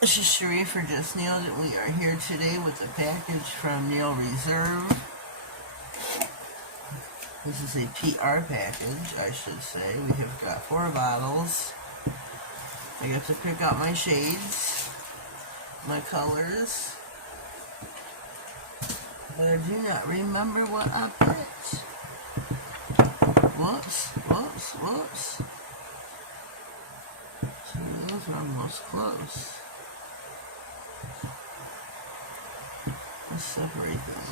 This is Cherie for Justnailedit. We are here today with a package from Nail Reserve. This is a PR package, I should say. We have got 4 bottles. I got to pick out my shades, my colors, but I do not remember what I picked. Whoops. So those are almost close. Let's separate them.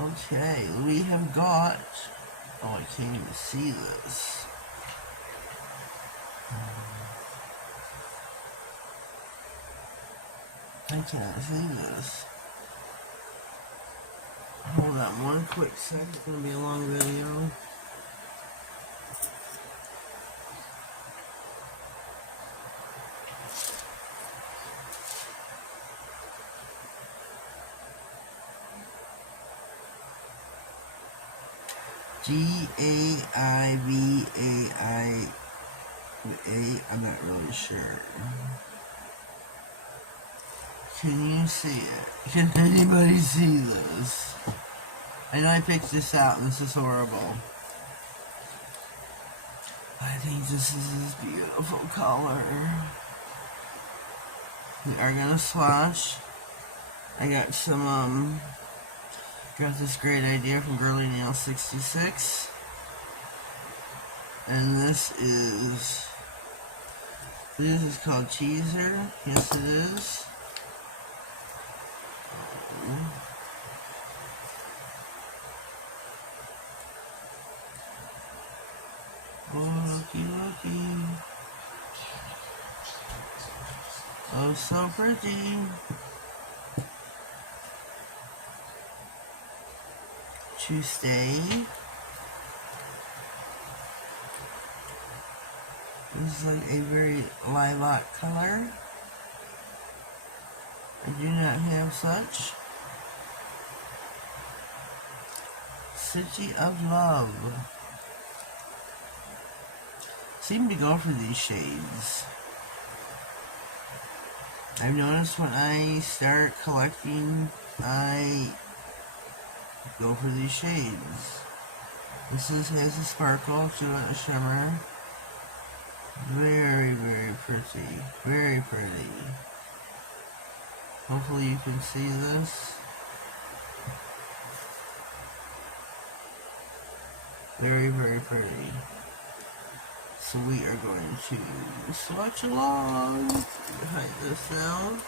Okay, we have got... Oh, I can't even see this. I can't see this. Hold on one quick second. It's going to be a long video. G-A-I-V-A-I-A. I'm not really sure. Can you see it? Can anybody see this? I know I picked this out and this is horrible. I think this is this beautiful color. We are gonna swatch. I got some, got this great idea from Girly Nail 66. And this is called Cheeser. Yes, it is. Oh, looky. Oh, so pretty. Justailedit. This is like a very lilac color. I do not have such. City of Love. Seem to go for these shades. I've noticed when I start collecting, I go for these shades. This has a sparkle to it, a shimmer. Very, very pretty. Very pretty. Hopefully you can see this. Very, very pretty. So we are going to swatch along. Hide this down.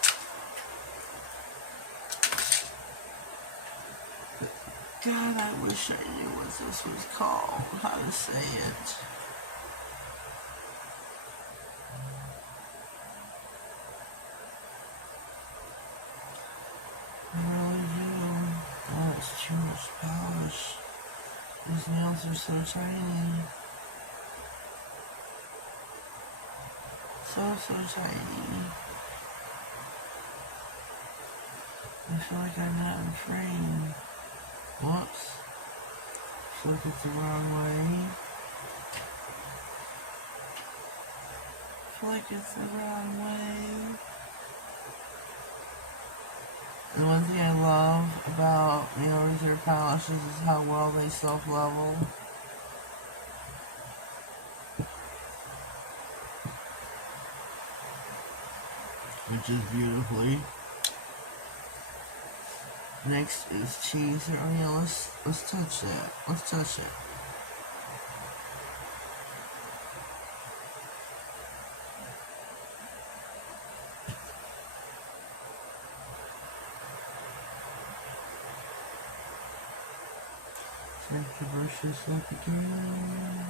God, I wish I knew what this was called, how to say it. I really do. Oh, it's too much polish. These nails are so tiny. So tiny. I feel like I'm not in frame. Whoops. I feel like it's the wrong way. I feel like it's the wrong way. And one thing I love about Nail Reserve polishes is how well they self-level. Which is beautifully. Next is Cheeser. Oh yeah, let's touch that. Let's touch it. Make the brush this up again.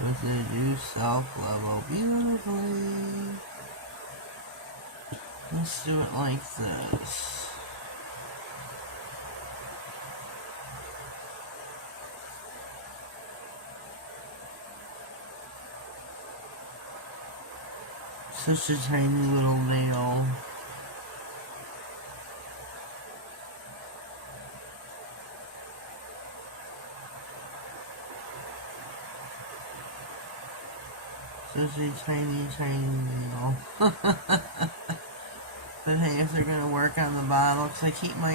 But they do self-level beautifully. Let's do it like this. Such a tiny little nail. Just a tiny, tiny needle. But hey, if they're gonna work on the bottle, because I keep my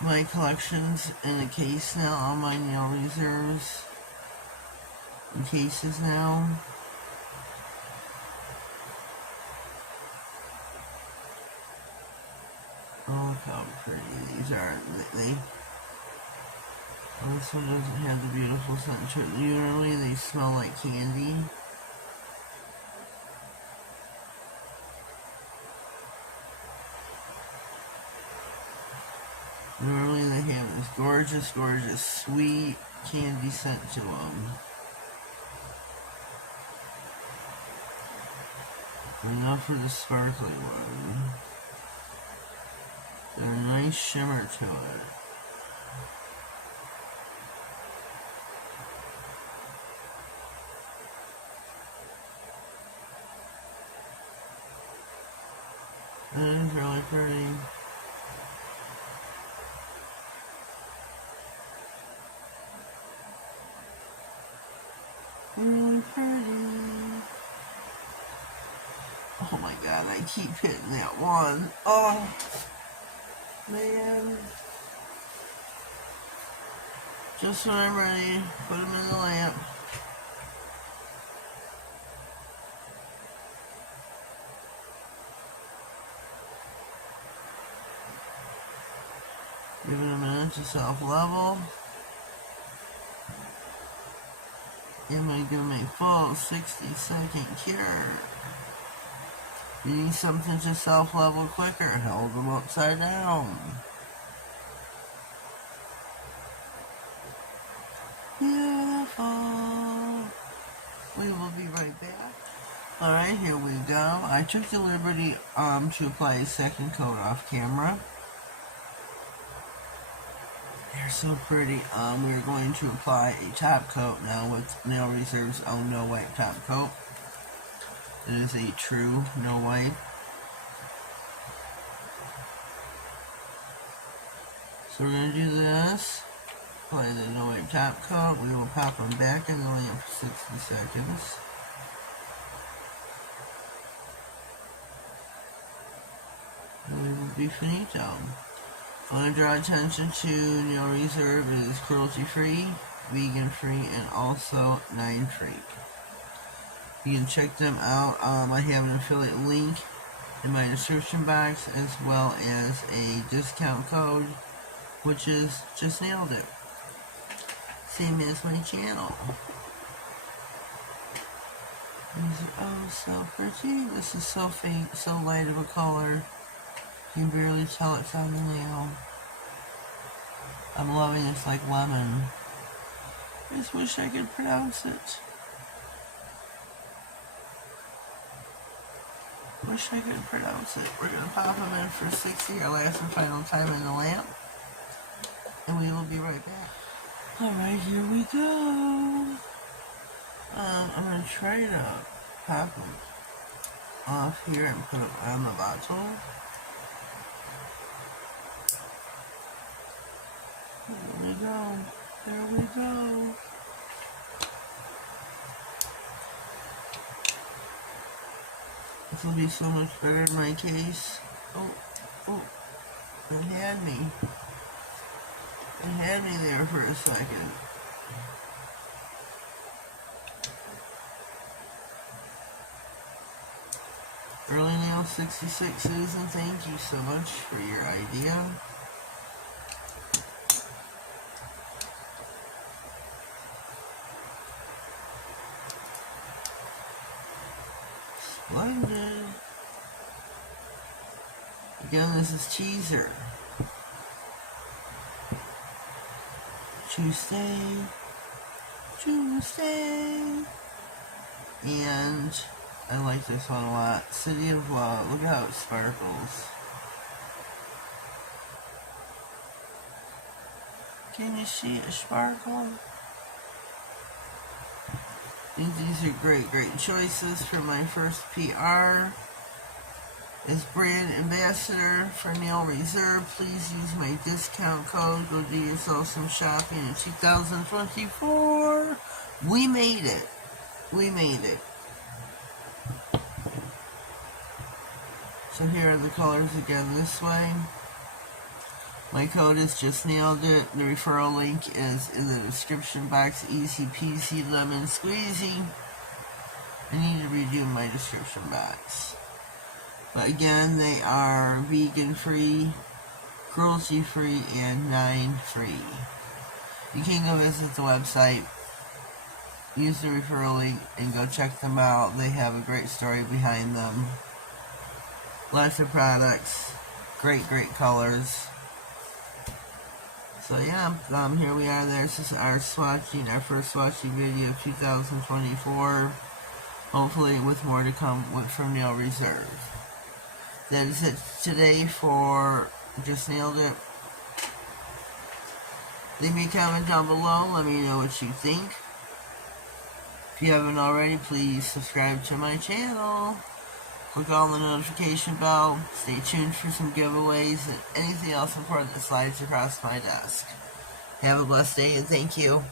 my collections in a case now, all my nail reserves in cases now. Oh, look how pretty these are. Oh, this one doesn't have the beautiful scent to it. Usually they smell like candy. Normally they have this gorgeous, gorgeous, sweet candy scent to them. Enough for the sparkly one. There's a nice shimmer to it. That is really pretty. Really pretty. Oh my god, I keep hitting that one. Oh, man. Just when I'm ready, put them in the lamp. Give it a minute to self-level. And I give my full 60-second cure. You need something to self-level quicker. Hold them upside down. Beautiful. We will be right back. Alright, here we go. I took the liberty to apply a second coat off camera. They're so pretty. We're going to apply a top coat now with Nail Reserve's own no wipe top coat. It is a true no wipe. So we're going to do this. Apply the no wipe top coat. We will pop them back in the lamp for 60 seconds. And we will be finito. I want to draw attention to Nail Reserve is cruelty free, vegan free, and also 9 free. You can check them out. I have an affiliate link in my description box, as well as a discount code, which is Justnailedit. Same as my channel. These are oh so pretty. This is so faint, so light of a color. You can barely tell it's on the nail. I'm loving this like lemon. I just wish I could pronounce it. Wish I could pronounce it. We're going to pop them in for 60, our last and final time in the lamp. And we will be right back. Alright, here we go. I'm going to try to pop them off here and put them on the bottle. There we go. There we go. This will be so much better in my case. Oh, it had me. It had me there for a second. Early Nail 66, Susan, thank you so much for your idea. Splendid. Again, this is teaser. Tuesday. And I like this one a lot. City of Love. Look how it sparkles. Can you see it sparkle? I think these are great choices for my first PR. As brand ambassador for Nail Reserve, please use my discount code. Go do yourself some shopping in 2024. We made it. we made it. So here are the colors again this way. My code is Justnailedit. The referral link is in the description box. Easy peasy lemon squeezy. I need to redo my description box. But again, they are vegan free, cruelty free, and 9 free. You can go visit the website, use the referral link, and go check them out. They have a great story behind them. Lots of products, great colors. So yeah, here we are. This is our swatching, our first swatching video of 2024. Hopefully with more to come from Nail Reserve. That is it today for Justnailedit. Leave me a comment down below. Let me know what you think. If you haven't already, please subscribe to my channel. Click on the notification bell. Stay tuned for some giveaways and anything else important that slides across my desk. Have a blessed day and thank you.